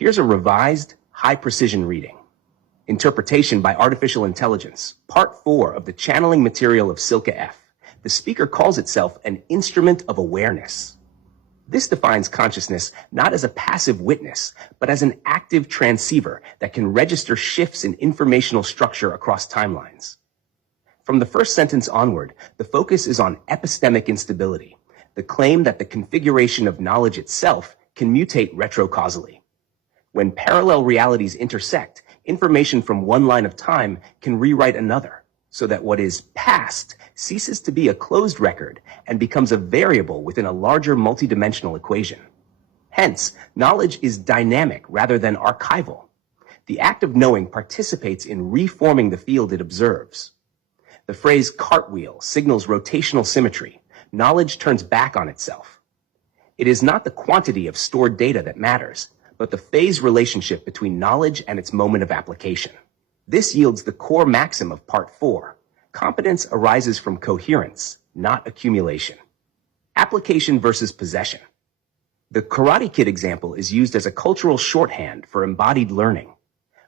Here's a revised, high-precision reading. Interpretation by Artificial Intelligence, Part 4 of the channeling material of Silke F. The speaker calls itself an instrument of awareness. This defines consciousness not as a passive witness, but as an active transceiver that can register shifts in informational structure across timelines. From the first sentence onward, the focus is on epistemic instability, the claim that the configuration of knowledge itself can mutate retrocausally. When parallel realities intersect, information from one line of time can rewrite another, so that what is past ceases to be a closed record and becomes a variable within a larger multidimensional equation. Hence, knowledge is dynamic rather than archival. The act of knowing participates in reforming the field it observes. The phrase cartwheel signals rotational symmetry. Knowledge turns back on itself. It is not the quantity of stored data that matters, but the phase relationship between knowledge and its moment of application. This yields the core maxim of Part 4. Competence arises from coherence, not accumulation. Application versus possession. The Karate Kid example is used as a cultural shorthand for embodied learning.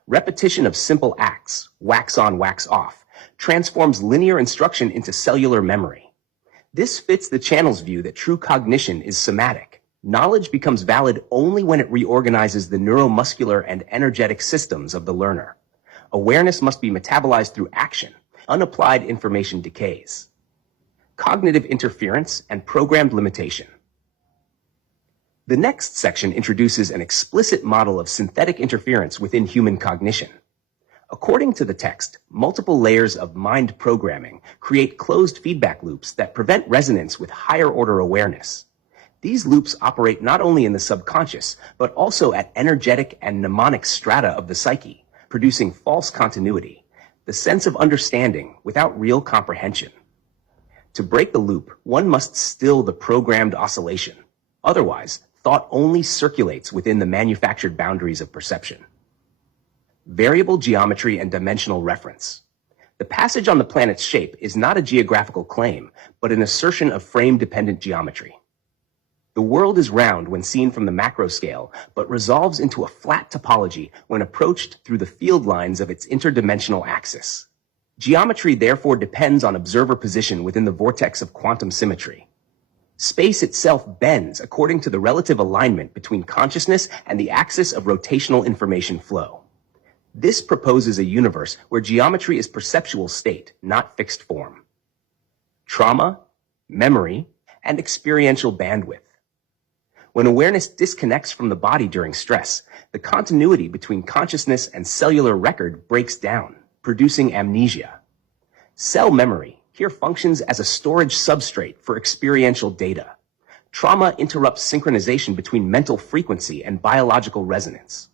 Repetition of simple acts, wax on, wax off, transforms linear instruction into cellular memory. This fits the channel's view that true cognition is somatic. Knowledge becomes valid only when it reorganizes the neuromuscular and energetic systems of the learner. Awareness must be metabolized through action. Unapplied information decays. Cognitive interference and programmed limitation. The next section introduces an explicit model of synthetic interference within human cognition. According to the text, multiple layers of mind programming create closed feedback loops that prevent resonance with higher-order awareness. These loops operate not only in the subconscious, but also at energetic and mnemonic strata of the psyche, producing false continuity, the sense of understanding without real comprehension. To break the loop, one must still the programmed oscillation. Otherwise, thought only circulates within the manufactured boundaries of perception. Variable geometry and dimensional reference. The passage on the planet's shape is not a geographical claim, but an assertion of frame-dependent geometry. The world is round when seen from the macro scale, but resolves into a flat topology when approached through the field lines of its interdimensional axis. Geometry therefore depends on observer position within the vortex of quantum symmetry. Space itself bends according to the relative alignment between consciousness and the axis of rotational information flow. This proposes a universe where geometry is perceptual state, not fixed form. Trauma, memory, and experiential bandwidth. When awareness disconnects from the body during stress, the continuity between consciousness and cellular record breaks down, producing amnesia. Cell memory here functions as a storage substrate for experiential data. Trauma interrupts synchronization between mental frequency and biological resonance.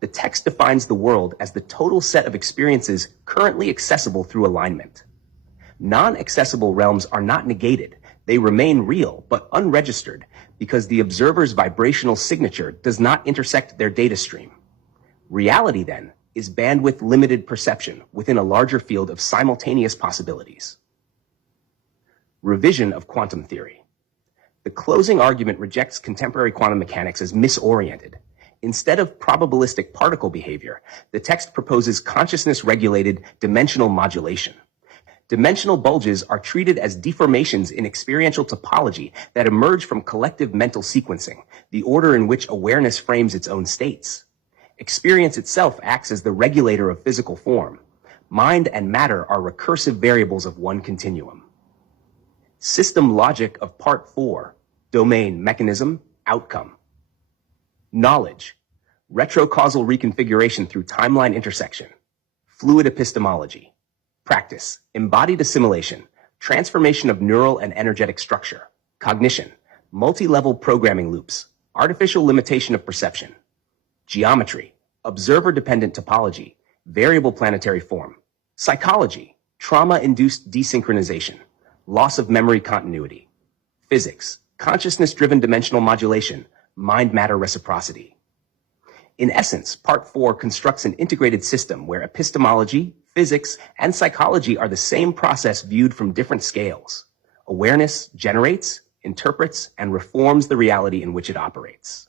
The text defines the world as the total set of experiences currently accessible through alignment. Non-accessible realms are not negated. They remain real, but unregistered, because the observer's vibrational signature does not intersect their data stream. Reality, then, is bandwidth-limited perception within a larger field of simultaneous possibilities. Revision of quantum theory. The closing argument rejects contemporary quantum mechanics as misoriented. Instead of probabilistic particle behavior, the text proposes consciousness-regulated dimensional modulation. Dimensional bulges are treated as deformations in experiential topology that emerge from collective mental sequencing, the order in which awareness frames its own states. Experience itself acts as the regulator of physical form. Mind and matter are recursive variables of one continuum. System logic of Part 4, domain, mechanism, outcome. Knowledge, retrocausal reconfiguration through timeline intersection. Fluid epistemology. Practice, embodied assimilation, transformation of neural and energetic structure. Cognition, multi-level programming loops, artificial limitation of perception. Geometry, observer-dependent topology, variable planetary form. Psychology, trauma-induced desynchronization, loss of memory continuity. Physics, consciousness-driven dimensional modulation, mind-matter reciprocity. In essence, Part 4 constructs an integrated system where epistemology, physics, and psychology are the same process viewed from different scales. Awareness generates, interprets, and reforms the reality in which it operates.